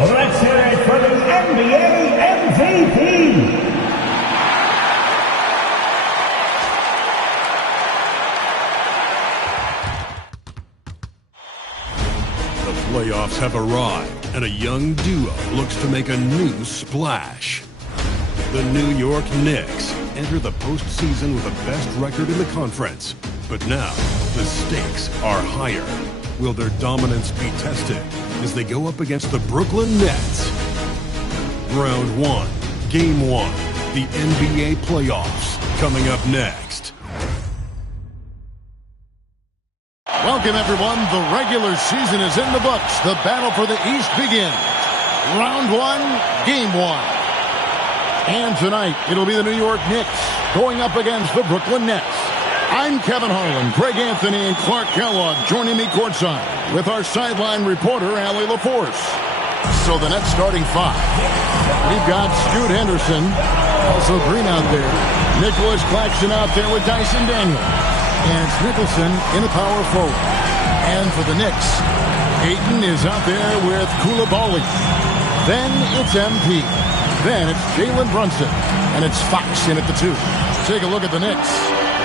Let's hear it for the NBA MVP. The playoffs have arrived, and a young duo looks to make a new splash. The New York Knicks enter the postseason with the best record in the conference. But now, the stakes are higher. Will their dominance be tested as they go up against the Brooklyn Nets? Round 1, Game 1, the NBA playoffs, coming up next. Welcome, everyone. The regular season is in the books. The battle for the East begins. Round 1, Game 1. And tonight, it'll be the New York Knicks going up against the Brooklyn Nets. I'm Kevin Harlan, Greg Anthony, and Clark Kellogg joining me courtside with our sideline reporter, Allie LaForce. So the Nets starting 5. We've got Scoot Henderson, also Green out there. Nicholas Claxton out there with Dyson Daniels. And it's Nicholson in the power forward. And for the Knicks, Ayton is out there with Koulibaly. Then it's MP. Then it's Jalen Brunson. And it's Fox in at the 2. Take a look at the Knicks.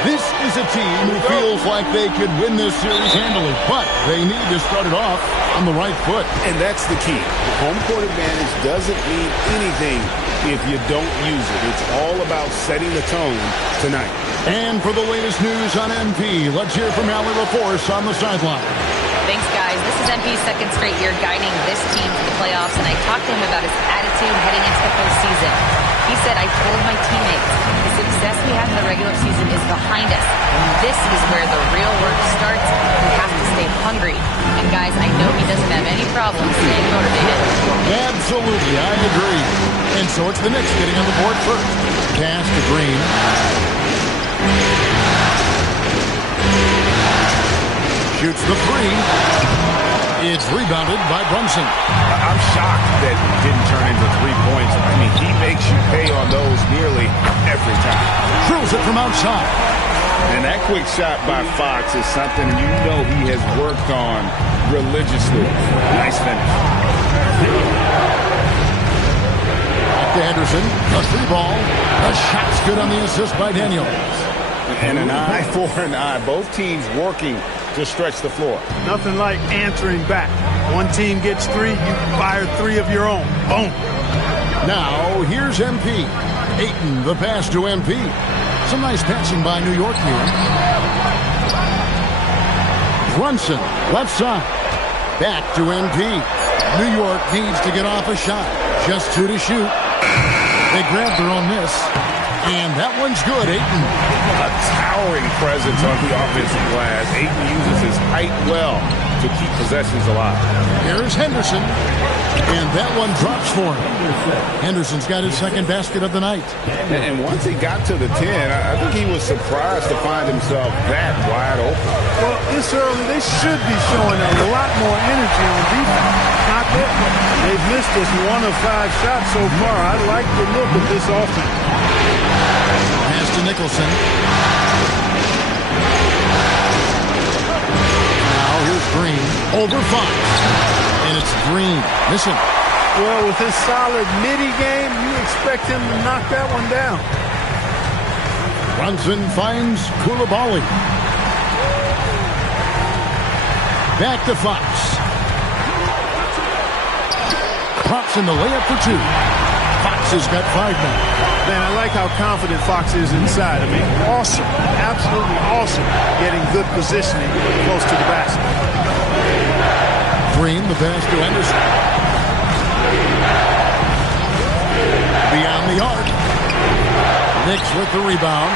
This is a team who feels like they could win this series handily, but they need to start it off on the right foot. And that's the key. Home court advantage doesn't mean anything if you don't use it. It's all about setting the tone tonight. And for the latest news on MP, let's hear from Allie LaForce on the sideline. Thanks, guys. This is MP's second straight year guiding this team to the playoffs, and I talked to him about his attitude heading into the postseason. He said, I told my teammates, the success we had in the regular season is behind us. And this is where the real work starts. We have to stay hungry. And guys, I know he doesn't have any problem staying motivated. Absolutely, I agree. And so it's the Knicks getting on the board first. Pass to Green. Shoots the 3. It's rebounded by Brunson. I'm shocked that it didn't turn into 3 points. I mean, he makes you pay on those nearly every time. Drills it from outside. And that quick shot by Fox is something you know he has worked on religiously. Nice finish. Back to Henderson. A 3-ball. The shot's good on the assist by Daniels. And an eye for an eye. Both teams working to stretch the floor. Nothing like answering back. One team gets 3, you fire 3 of your own. Boom. Now, here's MP. Ayton, the pass to MP. Some nice passing by New York here. Brunson, left side. Back to MP. New York needs to get off a shot. Just 2 to shoot. They grabbed their own miss. And that one's good, Ayton. A towering presence on the offensive glass. Ayton uses his height well to keep possessions alive. Here's Henderson. And that one drops for him. Henderson's got his second basket of the night. And once he got to the 10, I think he was surprised to find himself that wide open. Well, this early, they should be showing a lot more energy on defense. Not admit, they've missed just 1 of 5 shots so far. I like the look of this offense. Pass to Nicholson. Now here's Green. Over Fox. And it's Green. Missing. Well, with his solid midi game, you expect him to knock that one down. Brunson finds Koulibaly. Back to Fox. Pops in the layup for 2. Fox has got 5 now. Man, I like how confident Fox is inside. I mean, awesome. Absolutely awesome. Getting good positioning close to the basket. Green, the pass to Anderson. Beyond the arc. Knicks with the rebound.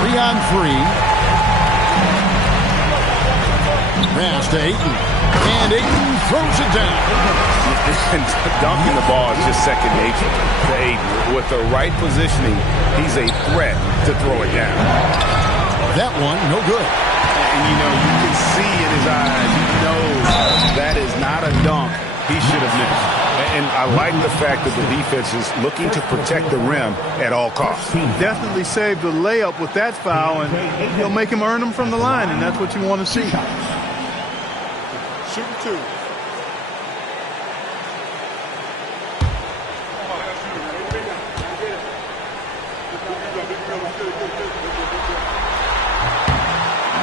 3 on 3. Pass to Ayton. And Ayton throws it down. Dunking the ball is just second nature to Ayton. With the right positioning, he's a threat to throw it down. That one, no good. And, you know, you can see in his eyes, he knows that is not a dunk he should have missed. And I like the fact that the defense is looking to protect the rim at all costs. He definitely saved the layup with that foul, and he'll make him earn them from the line, and that's what you want to see. Shooting 2.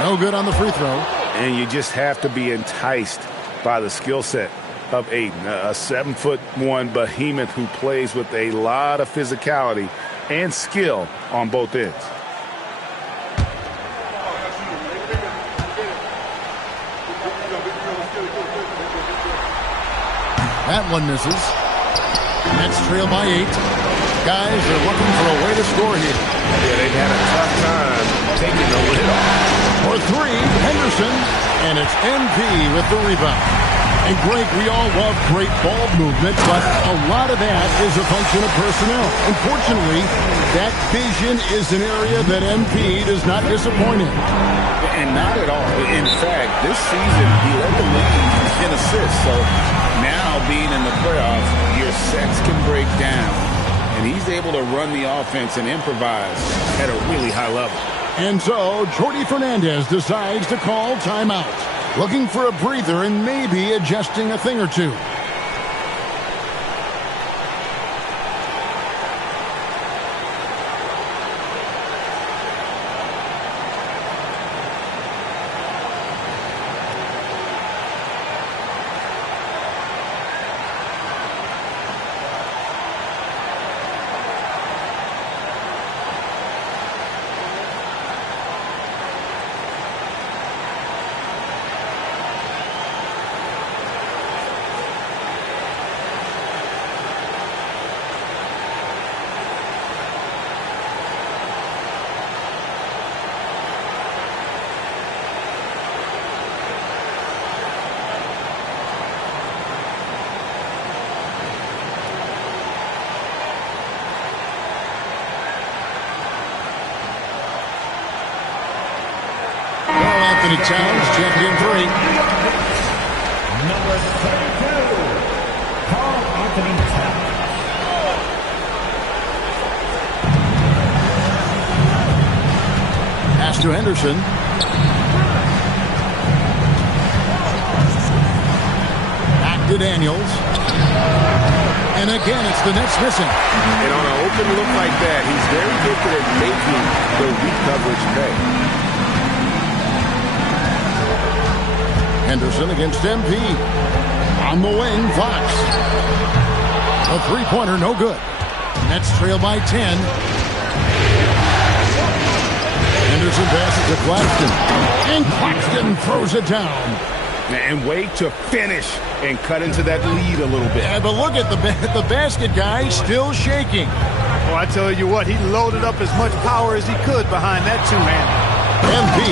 No good on the free throw. And you just have to be enticed by the skill set of Ayton, a 7'1" behemoth who plays with a lot of physicality and skill on both ends. That one misses. Nets trail by 8. Guys are looking for a way to score here. Yeah, they've had a tough time taking the lid off. For 3, Henderson, and it's MP with the rebound. And Greg, we all love great ball movement, but a lot of that is a function of personnel. Unfortunately, that vision is an area that MP does not disappoint in. And not at all. In fact, this season, he led the league in assists. So now being in the playoffs, your sets can break down. And he's able to run the offense and improvise at a really high level. And so, Jordi Fernandez decides to call timeout. Looking for a breather and maybe adjusting a thing or two. Anthony Towns checked in 3. Number 32, Carl Anthony Towns. Pass to Henderson. Back to Daniels. And again, it's the Nets missing. And on an open look like that, he's very gifted at making the weak coverage pay. Henderson against MP. On the wing, Fox. A three-pointer, no good. Nets trail by 10. Henderson passes to Claxton. And Claxton throws it down. And wait to finish and cut into that lead a little bit. Yeah, but look at the basket guy still shaking. Well, I tell you what, he loaded up as much power as he could behind that two-hander. MP.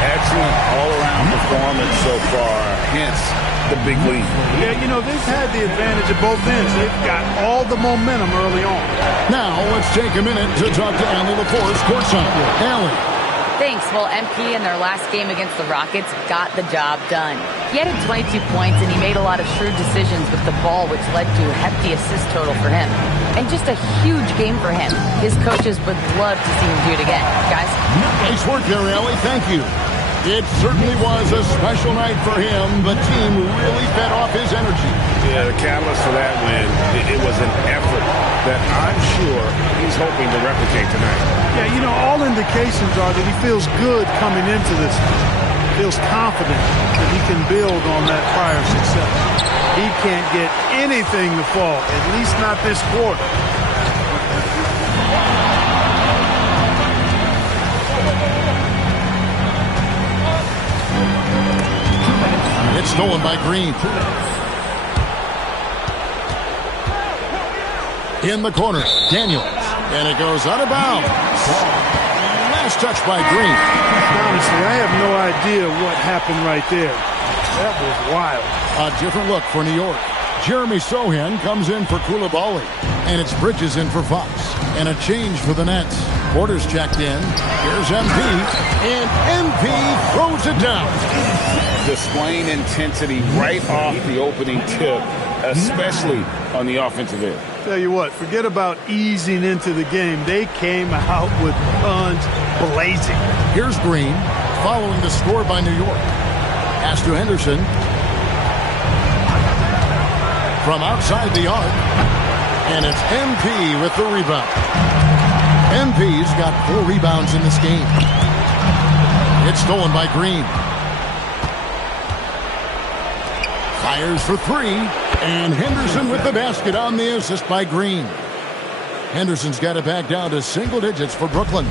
Excellent all-around performance so far, hence the big lead. Yeah, you know, they've had the advantage at both ends. They've got all the momentum early on. Now, let's take a minute to talk to Allie LaForce courtside. Allie. Thanks. thanks. Well, MP in their last game against the Rockets got the job done. He added 22 points, and he made a lot of shrewd decisions with the ball, which led to a hefty assist total for him. And just a huge game for him. His coaches would love to see him do it again. Guys? Nice work there, Ellie. Thank you. It certainly was a special night for him. The team really fed off his energy. Yeah, the catalyst for that win, it was an effort that I'm sure he's hoping to replicate tonight. Yeah, you know, all indications are that he feels good coming into this. Feels confident that he can build on that prior success. He can't get anything to fall, at least not this quarter. It's stolen by Green. In the corner, Daniels. And it goes out of bounds. Last touch by Green. Honestly, I have no idea what happened right there. That was wild. A different look for New York. Jeremy Sohan comes in for Koulibaly. And it's Bridges in for Fox. And a change for the Nets. Porter's checked in. Here's MP. And MP throws it down. Displaying intensity right off the opening tip, especially on the offensive end. Tell you what, forget about easing into the game. They came out with guns blazing. Here's Green, following the score by New York. Pass to Henderson. From outside the arc. And it's MP with the rebound. MP's got 4 rebounds in this game. It's stolen by Green. Fires for 3, and Henderson with the basket on the assist by Green. Henderson's got it back down to single digits for Brooklyn.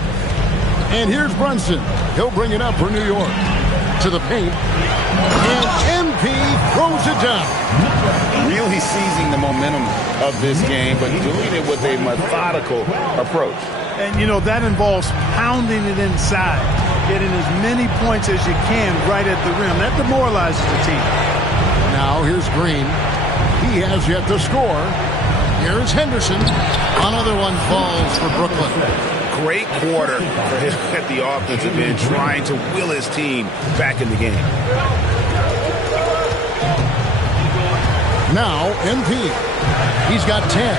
And here's Brunson. He'll bring it up for New York. To the paint. And MP throws it down. Really seizing the momentum of this game, but doing it with a methodical approach. And, you know, that involves pounding it inside, getting as many points as you can right at the rim. That demoralizes the team. Now here's Green. He has yet to score. Here's Henderson. Another one falls for Brooklyn. Great quarter for him at the offensive end, trying to will his team back in the game. Now MP. He's got 10.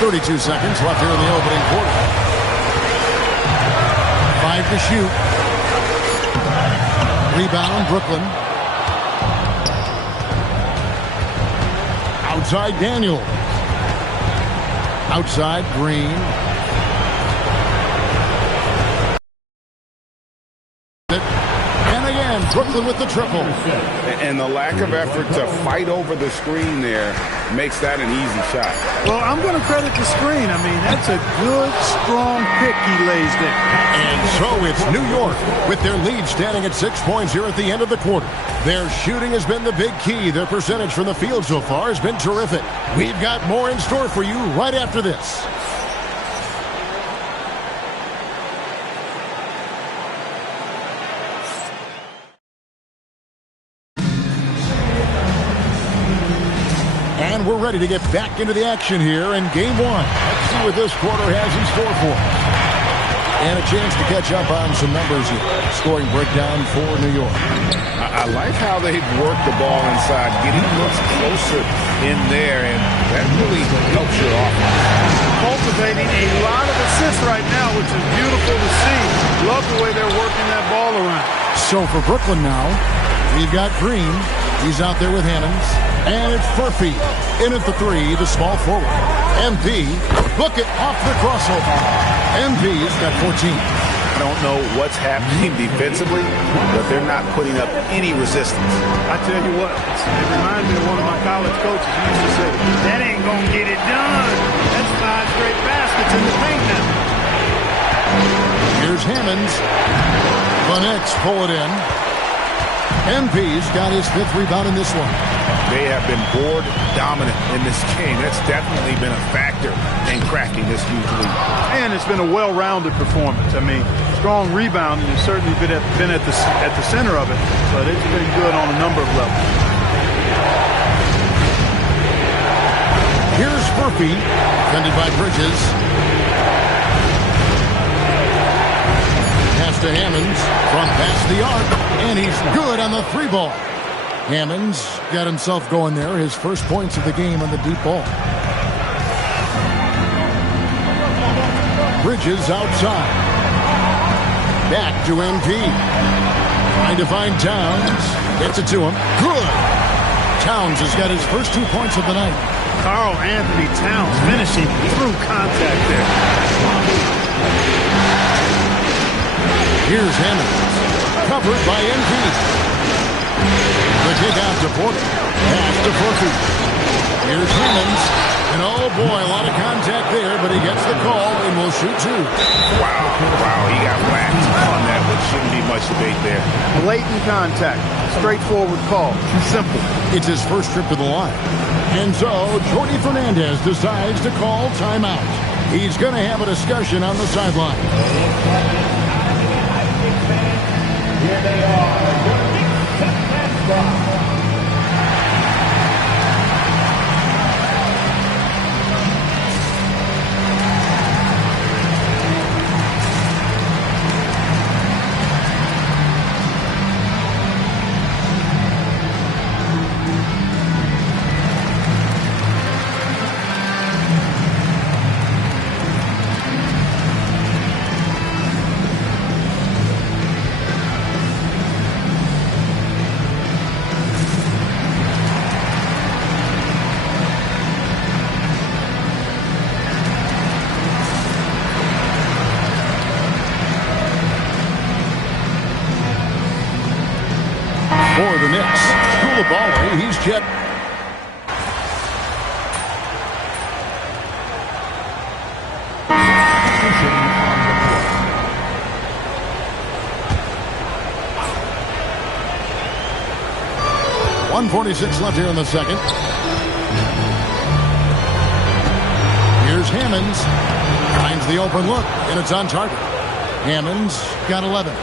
32 seconds left here in the opening quarter. 5 to shoot. Rebound, Brooklyn. Outside, Daniel. Outside, Green. And again, Brooklyn with the triple. And the lack of effort to fight over the screen there makes that an easy shot. Well, I'm going to credit the screen. I mean, that's a good, strong pick he lays there. And so it's New York with their lead standing at 6 points here at the end of the quarter. Their shooting has been the big key. Their percentage from the field so far has been terrific. We've got more in store for you right after this. And we're ready to get back into the action here in Game 1. Let's see what this quarter has in store for us. And a chance to catch up on some numbers here. Scoring breakdown for New York. I like how they've worked the ball inside, getting looks closer in there, and that really helps your offense. Cultivating a lot of assists right now, which is beautiful to see. Love the way they're working that ball around. So for Brooklyn now, we've got Green. He's out there with Hammonds. And it's Murphy in at the 3, the small forward. MP, book it off the crossover. MP's got 14. I don't know what's happening defensively, but they're not putting up any resistance. I tell you what, it reminds me of one of my college coaches who used to say, that ain't going to get it done. That's 5 straight baskets in the paint now. Here's Hammonds. The Knicks pull it in. MP's got his 5th rebound in this one. They have been board dominant in this game. That's definitely been a factor in cracking this huge lead. And it's been a well-rounded performance. I mean, strong rebounding has certainly been at the center of it, but it's been good on a number of levels. Here's Murphy, defended by Bridges. to Hammonds from past the arc, and he's good on the 3-ball. Hammonds got himself going there, his first points of the game on the deep ball. Bridges outside. Back to MP. Trying to find Towns. Gets it to him. Good. Towns has got his first 2 points of the night. Karl Anthony Towns finishing through contact there. Here's Hammonds. Covered by MP. The kick out to Porter. Pass to Furphy. Here's Hammonds. And oh boy, a lot of contact there, but he gets the call and will shoot 2. Wow, he got whacked on that, which shouldn't be much debate there. Blatant contact. Straightforward call. Simple. It's his first trip to the line. And so, Jordi Fernandez decides to call timeout. He's going to have a discussion on the sideline. Here they are, your Knicks mascot. For the Knicks, Koulibaly, he's checked. .146 left here in the second. Here's Hammonds. Finds the open look, and it's on target. Hammonds got 11.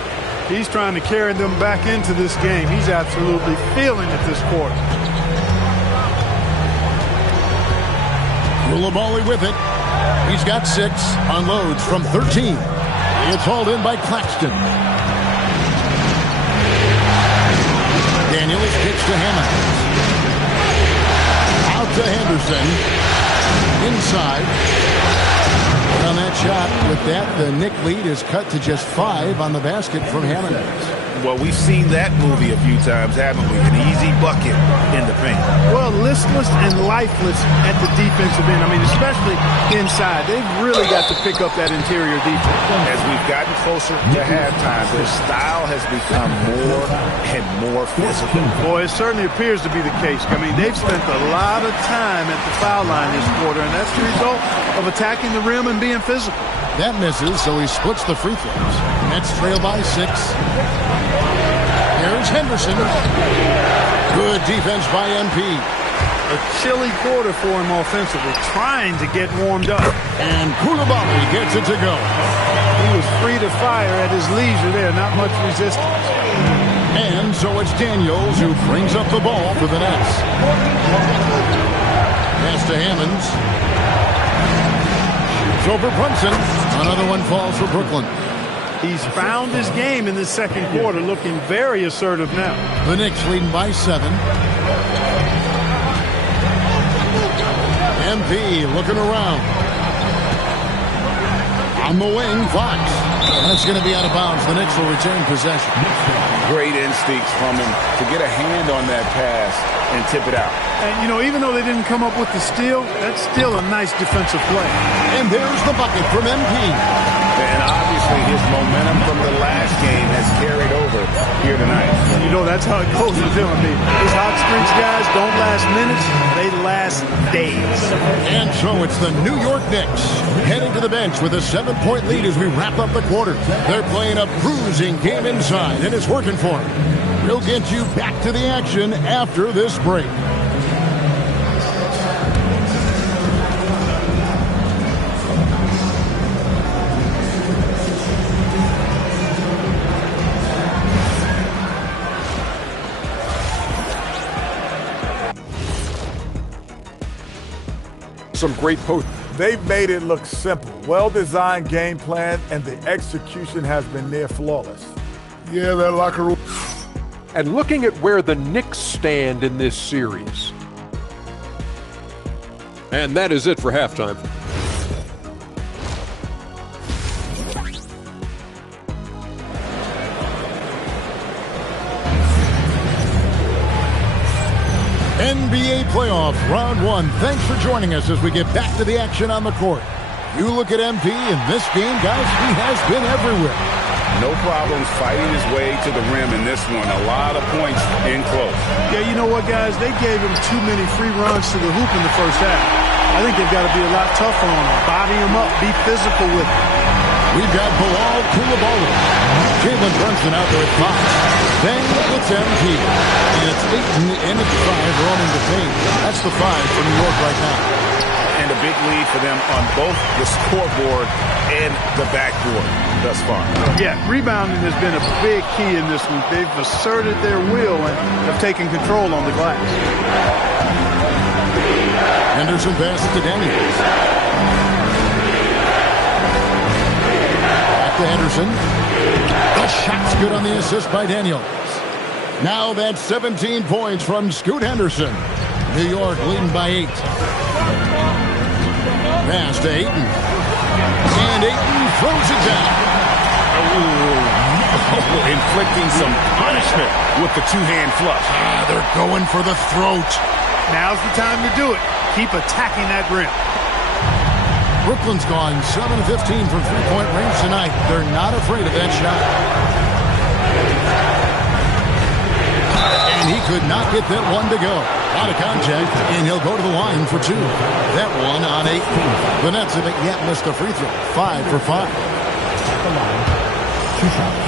He's trying to carry them back into this game. He's absolutely feeling it this quarter. Koulibaly with it. He's got 6. Unloads from 13. It's hauled in by Claxton. Daniels kicks to Hammonds. Out to Henderson. Inside. On that shot, with that, the Knick lead is cut to just 5 on the basket from Hammonds. Well, we've seen that movie a few times, haven't we? An easy bucket in the paint. Well, listless and lifeless at the defensive end. I mean, especially inside. They've really got to pick up that interior defense. As we've gotten closer to halftime, their style has become more and more physical. Boy, it certainly appears to be the case. I mean, they've spent a lot of time at the foul line this quarter, and that's the result of attacking the rim and being physical. That misses, so he splits the free throws. Nets trail by 6. Here's Henderson. Good defense by MP. A chilly quarter for him offensively, trying to get warmed up. And Koulibaly gets it to go. He was free to fire at his leisure there, not much resistance. And so it's Daniels who brings up the ball for the Nets. Pass to Hammonds. Shoots over Brunson. Another one falls for Brooklyn. He's found his game in the second quarter, looking very assertive now. The Knicks leading by 7. MP looking around. On the wing, Fox. That's going to be out of bounds. The Knicks will retain possession. Great instincts from him to get a hand on that pass and tip it out. And, you know, even though they didn't come up with the steal, that's still a nice defensive play. And there's the bucket from MP. And obviously his momentum from the last game has carried over here tonight. And you know, that's how it goes with him. I mean, these hot streaks guys don't last minutes, they last days. And so it's the New York Knicks heading to the bench with a 7-point lead as we wrap up the quarter. They're playing a bruising game inside, and it's working for them. We'll get you back to the action after this break. Some great They've made it look simple. Well-designed game plan, and the execution has been near flawless. Yeah, that locker room. And looking at where the Knicks stand in this series. And that is it for halftime. NBA playoff round one. Thanks for joining us as we get back to the action on the court. You look at MP in this game, guys, he has been everywhere. No problems fighting his way to the rim in this one. A lot of points in close. Yeah, you know what, guys? They gave him too many free runs to the hoop in the first half. I think they've got to be a lot tougher on him. Body him up. Be physical with him. We've got Bilal Coulibaly. Jalen Brunson out there at 5. Then it's MP. And it's Ayton and it's 5 roaming the paint. That's the 5 for New York right now. And a big lead for them on both the scoreboard and the backboard thus far. Yeah, rebounding has been a big key in this one. They've asserted their will and have taken control on the glass. Henderson passes to Daniels. Back to Henderson. The shot's good on the assist by Daniels. Now that's 17 points from Scoot Henderson. New York leading by 8. Pass to Ayton. And Ayton throws it down. Inflicting some punishment with the two-hand flush. They're going for the throat. Now's the time to do it. Keep attacking that rim. Brooklyn's gone 7-15 from three-point range tonight. They're not afraid of that shot. And he could not get that one to go. Out of contact, and he'll go to the line for 2. That one on 8. The Nets haven't yet missed a free throw. 5 for 5. Come on. 2 shots.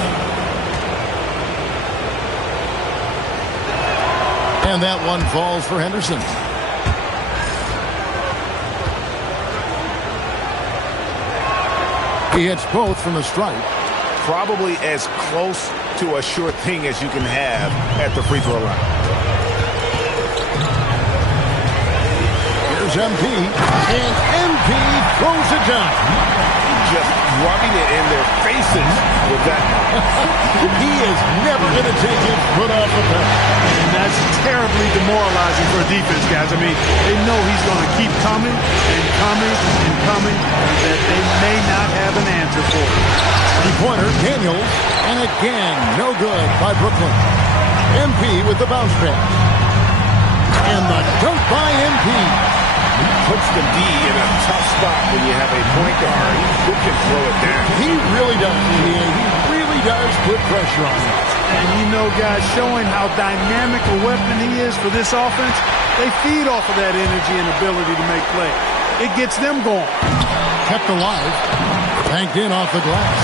And that one falls for Henderson. He hits both from the stripe. Probably as close to a sure thing as you can have at the free throw line. Here's MP, and MP throws it down. Just rubbing it in their faces with that. He is never going to take his foot off the pedal. And that's terribly demoralizing for a defense, guys. I mean, they know he's going to keep coming and coming and coming, and that they may not have an answer for it. Three-pointer, Daniels, and again, no good by Brooklyn. MP with the bounce pass. And the dunk by MP. Puts the D in a tough spot when you have a point guard who can throw it down. He really does. He really does put pressure on him. And you know, guys, showing how dynamic a weapon he is for this offense, they feed off of that energy and ability to make plays. It gets them going. Kept alive. Banked in off the glass.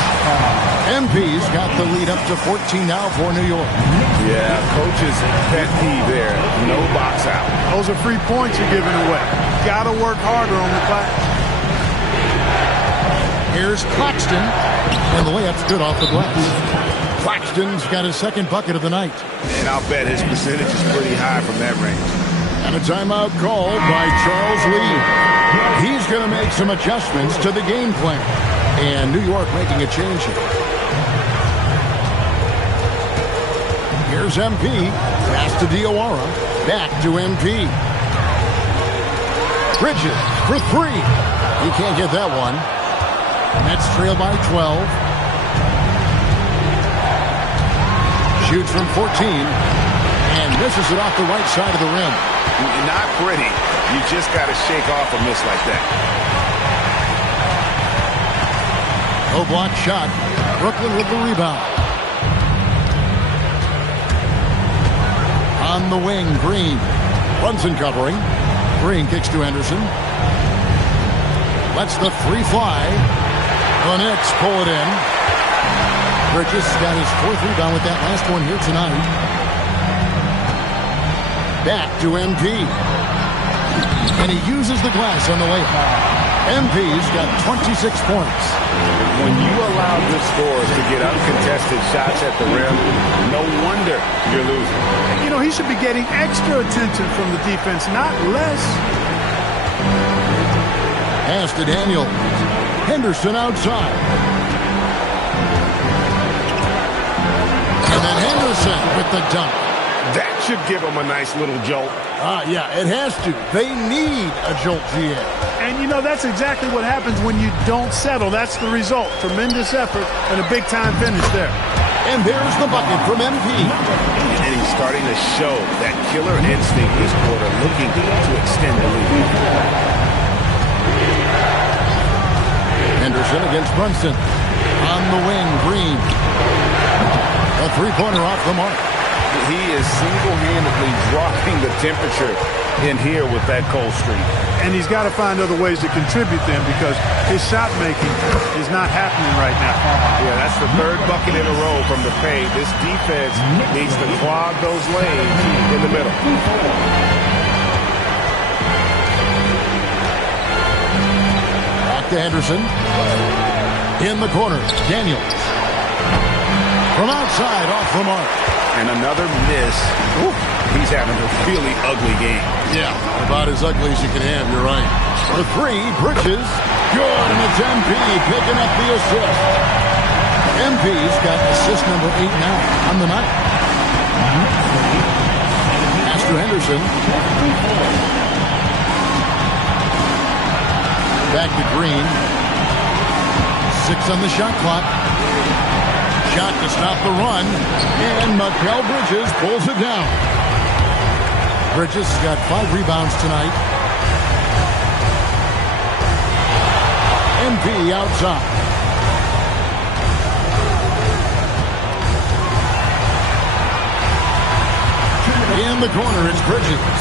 MP's got the lead up to 14 now for New York. Yeah, coach's pet peeve there. No box out. Those are free points you're giving away. Got to work harder on the glass. Here's Claxton, and the layup's good off the glass. Claxton's got his second bucket of the night. And I'll bet his percentage is pretty high from that range. And a timeout called by Charles Lee. He's going to make some adjustments to the game plan. And New York making a change here. Here's MP. Pass to Diawara. Back to MP. Bridges for 3. He can't get that one. Nets trail by 12. Shoots from 14. And misses it off the right side of the rim. Not pretty. You just got to shake off a miss like that. No block shot. Brooklyn with the rebound. On the wing, Green. Brunson covering. Green kicks to Henderson. Lets the free fly. The Knicks pull it in. Bridges got his 4th rebound with that last one here tonight. Back to MP. And he uses the glass on the layup. MP's got 26 points. When you allow good scores to get uncontested shots at the rim, no wonder you're losing. You know, he should be getting extra attention from the defense, not less. Pass to Daniel. Henderson outside. And then Henderson with the dunk. That should give them a nice little jolt. Yeah, it has to. They need a jolt, GA. And, you know, that's exactly what happens when you don't settle. That's the result. Tremendous effort and a big-time finish there. And there's the bucket from MP. And he's starting to show that killer instinct this quarter, looking to extend the lead. Henderson against Brunson. On the wing, Green. A three-pointer off the mark. He is single-handedly dropping the temperature in here with that cold streak. And he's got to find other ways to contribute them because his shot making is not happening right now. Yeah, that's the third bucket in a row from the paint. This defense needs to clog those lanes in the middle. Back to Henderson. In the corner, Daniels. From outside, off the mark. And another miss. Ooh, he's having a really ugly game. Yeah, about as ugly as you can have, you're right. The three, Bridges. Good, and it's MP picking up the assist. MP's got assist number 8 now on the night. Pass to Henderson. Back to Green. 6 on the shot clock. Shot to stop the run, and Mikal Bridges pulls it down. Bridges has got 5 rebounds tonight. MP outside. In the corner, it's Bridges.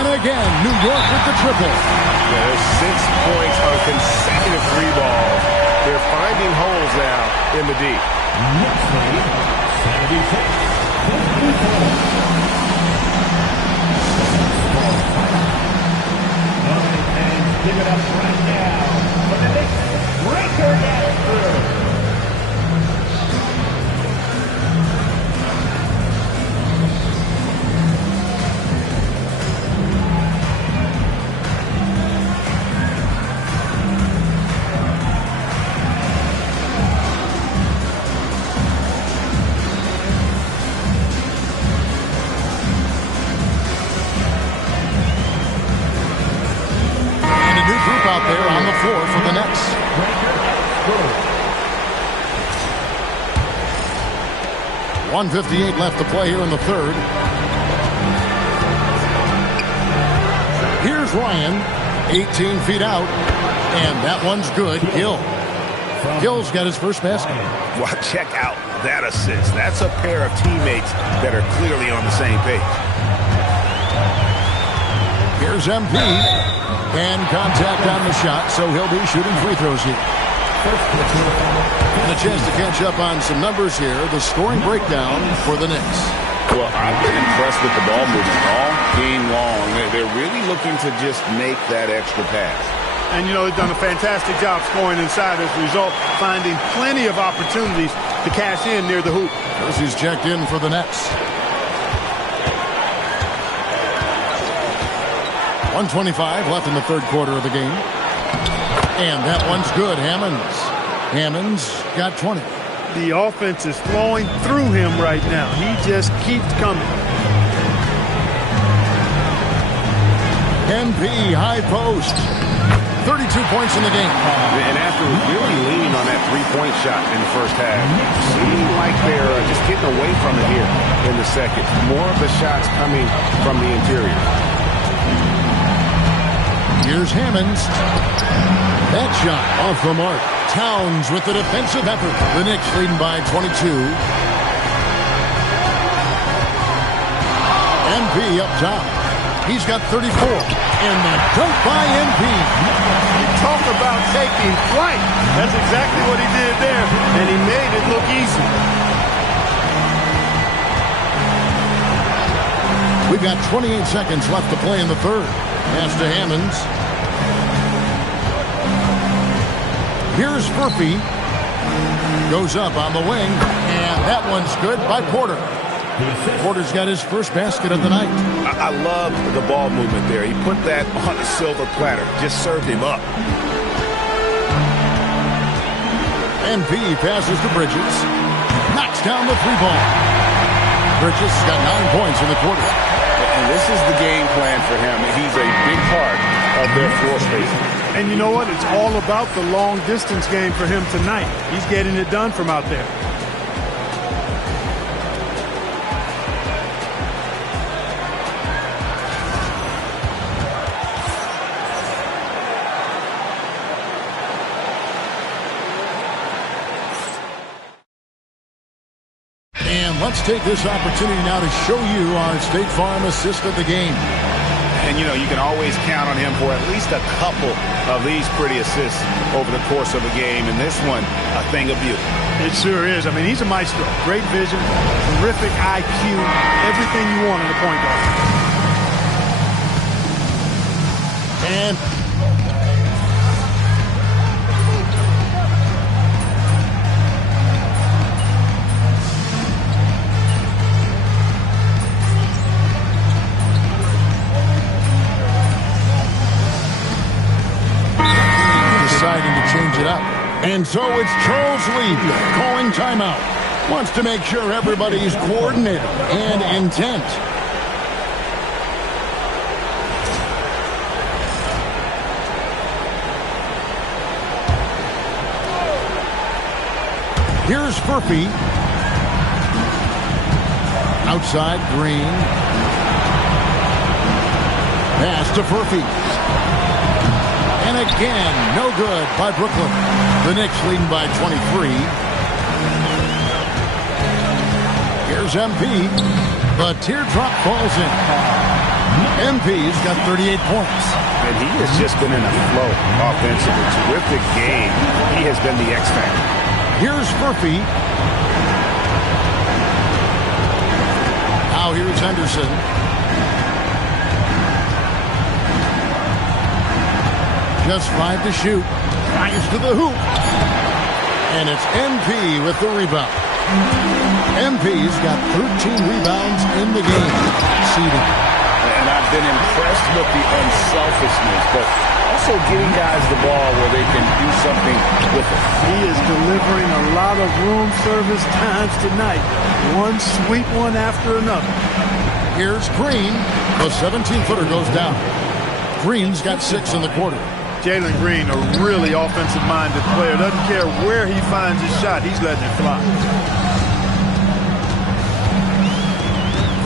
And again, New York with the triple. Yeah, there's 6 points on consecutive 3 balls. They're finding holes now in the D. Next lead, 76. And give it up right now for the Knicks. Breaker gets through. Out there on the floor for the Knicks. 1:58 left to play here in the third. Here's Ryan, 18 feet out, and that one's good. Gill's got his first basket. Well, check out that assist. That's a pair of teammates that are clearly on the same page. Here's MP. And contact on the shot, so he'll be shooting free throws here. And a chance to catch up on some numbers here. The scoring breakdown for the Knicks. Well, I've been impressed with the ball movement all game long. They're really looking to just make that extra pass. And, you know, they've done a fantastic job scoring inside as a result, finding plenty of opportunities to cash in near the hoop. He's checked in for the Nets. 1:25 left in the third quarter of the game. And that one's good. Hammonds got 20. The offense is flowing through him right now. He just keeps coming. MP, high post. 32 points in the game. And after really leaning on that three-point shot in the first half, seemed like they're just getting away from it here in the second. More of the shots coming from the interior. Here's Hammonds. That shot off the mark. Towns with the defensive effort. The Knicks leading by 22. MP up top. He's got 34. And the dunk by MP. You talk about taking flight. That's exactly what he did there. And he made it look easy. We've got 28 seconds left to play in the third. Pass to Hammonds. Here's Murphy. Goes up on the wing. And that one's good by Porter. Porter's got his first basket of the night. I love the ball movement there. He put that on a silver platter. Just served him up. MP passes to Bridges. Knocks down the three ball. Bridges got 9 points in the quarter. And this is the game plan for him. He's a big part of their floor spacing. And you know what? It's all about the long distance game for him tonight. He's getting it done from out there. And let's take this opportunity now to show you our State Farm assist of the game. And, you know, you can always count on him for at least a couple of these pretty assists over the course of a game. And this one, a thing of beauty. It sure is. I mean, he's a maestro. Great vision, terrific IQ, everything you want in a point guard. And deciding to change it up. And so it's Charles Lee calling timeout. Wants to make sure everybody's coordinated and intent. Here's Furphy. Outside, Green. Pass to Furphy. And again, no good by Brooklyn. The Knicks leading by 23. Here's MP. But teardrop falls in. MP's got 38 points. And he has just been in a flow offensively. Terrific game. He has been the X factor. Here's Furphy. Now here's Henderson. Just 5 to shoot. Drives to the hoop. And it's MP with the rebound. MP's got 13 rebounds in the game. Seeding. And I've been impressed with the unselfishness, but also getting guys the ball where they can do something with it. He is delivering a lot of room service times tonight. One sweet one after another. Here's Green. The 17-footer goes down. Green's got 6 in the quarter. Jalen Green, a really offensive-minded player. Doesn't care where he finds his shot. He's letting it fly.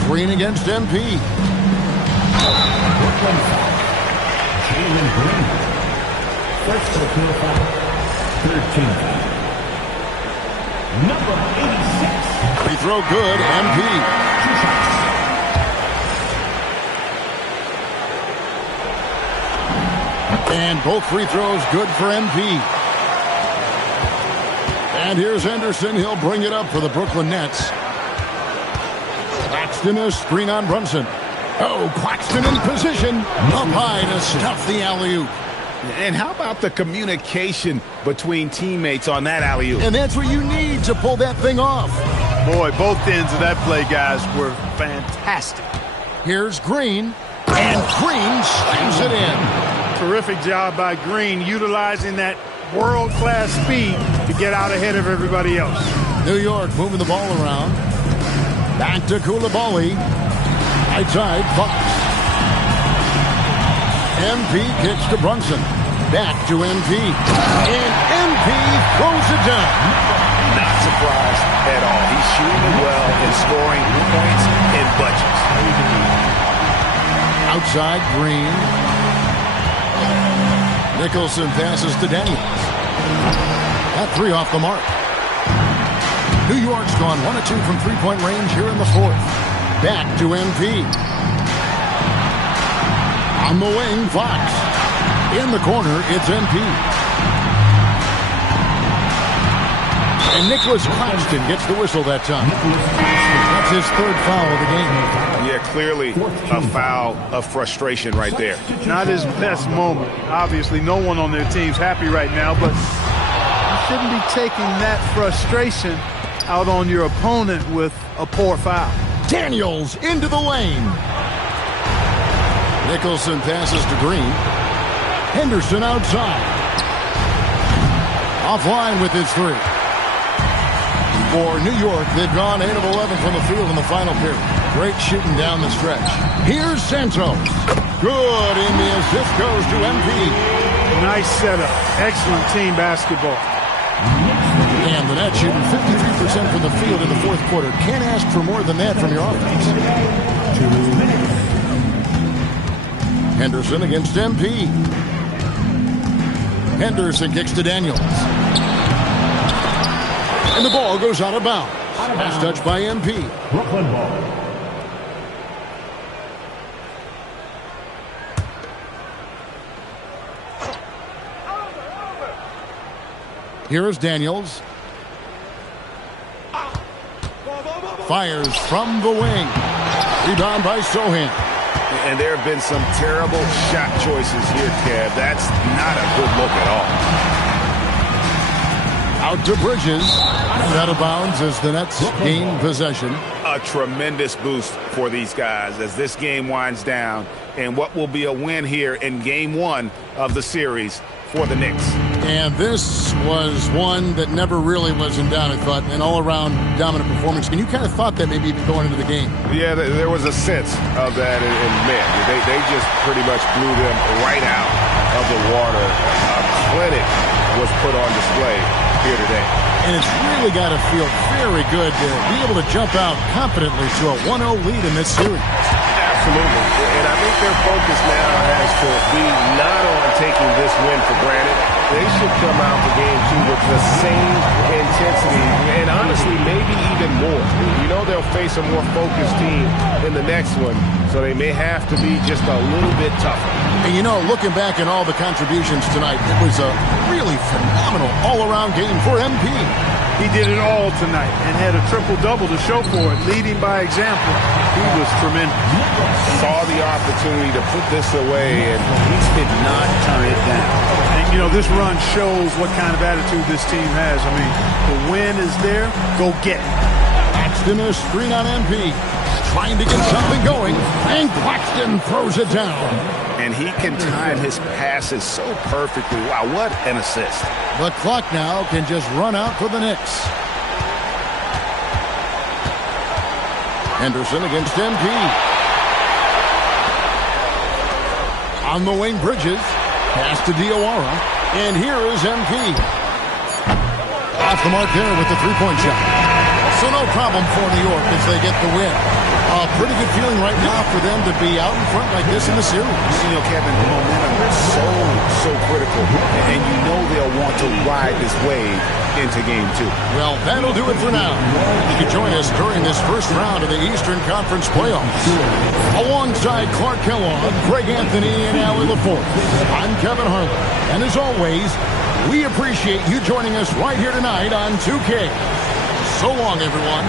Green against MP. Brooklyn foul. Jalen Green. First personal foul. 13 foul. Number 86. Free throw good, MP. And both free throws good for MP. And here's Henderson. He'll bring it up for the Brooklyn Nets. Claxton a screen on Brunson. Oh, Claxton in position. Up high to stuff the alley-oop. And how about the communication between teammates on that alley-oop? And that's what you need to pull that thing off. Boy, both ends of that play, guys, were fantastic. Here's Green. And Green slams it in. Terrific job by Green, utilizing that world-class speed to get out ahead of everybody else. New York moving the ball around. Back to Coulibaly. Right side, Fox. MP kicks to Brunson. Back to MP. And MP throws it down. Not surprised at all. He's shooting it well and scoring points in bunches. Outside, Green. Nicholson passes to Daniels. That 3 off the mark. New York's gone 1 of 2 from three-point range here in the 4th. Back to MP. On the wing, Fox. In the corner, it's MP. And Nicholas Claxton gets the whistle that time. That's his 3rd foul of the game. Yeah, clearly a foul of frustration right there. Not his best moment. Obviously, no one on their team's happy right now, but you shouldn't be taking that frustration out on your opponent with a poor foul. Daniels into the lane. Nicholson passes to Green. Henderson outside. Offline with his three. For New York, they've gone 8 of 11 from the field in the final period. Great shooting down the stretch. Here's Santos. Good, and the assist goes to MP. Nice setup. Excellent team basketball. And the net shooting 53% from the field in the fourth quarter. Can't ask for more than that from your offense. 2 minutes. Henderson against MP. Henderson kicks to Daniels. And the ball goes out of bounds. Last touch by MP. Brooklyn ball. Here is Daniels. Fires from the wing. Rebound by Sohan. And there have been some terrible shot choices here, Kev. That's not a good look at all. Out to Bridges. Out of bounds as the Nets gain possession. A tremendous boost for these guys as this game winds down. And what will be a win here in game 1 of the series for the Knicks. And this was one that never really was in doubt, I thought, an all-around dominant performance. And you kind of thought that maybe even going into the game. Yeah, there was a sense of that in men. They just pretty much blew them right out of the water. A clinic was put on display here today. And it's really got to feel very good to be able to jump out confidently to a 1-0 lead in this series. Absolutely. And I think their focus now has to be not on taking this win for granted. They should come out for game 2 with the same intensity and honestly maybe even more. You know they'll face a more focused team in the next one, so they may have to be just a little bit tougher. And you know, looking back at all the contributions tonight, it was a really phenomenal all-around game for MP. He did it all tonight and had a triple-double to show for it, leading by example. He was tremendous. Saw the opportunity to put this away, and he did not turn it down. And, you know, this run shows what kind of attitude this team has. I mean, the win is there. Go get it. Claxton a screen on MP. Trying to get something going, and Claxton throws it down. And he can time his passes so perfectly. Wow, what an assist. The clock now can just run out for the Knicks. Henderson against MP. On the wing, Bridges. Pass to Diawara. And here is MP. Off the mark there with the three-point shot. So no problem for New York as they get the win. A pretty good feeling right now for them to be out in front like this in the series. You know, Kevin, the momentum is so critical. And you know they'll want to ride this wave into game 2. Well, that'll do it for now. You can join us during this first round of the Eastern Conference playoffs. Alongside Clark Kellogg, Greg Anthony, and Allie LaForce, I'm Kevin Harlan. And as always, we appreciate you joining us right here tonight on 2K. So long, everyone.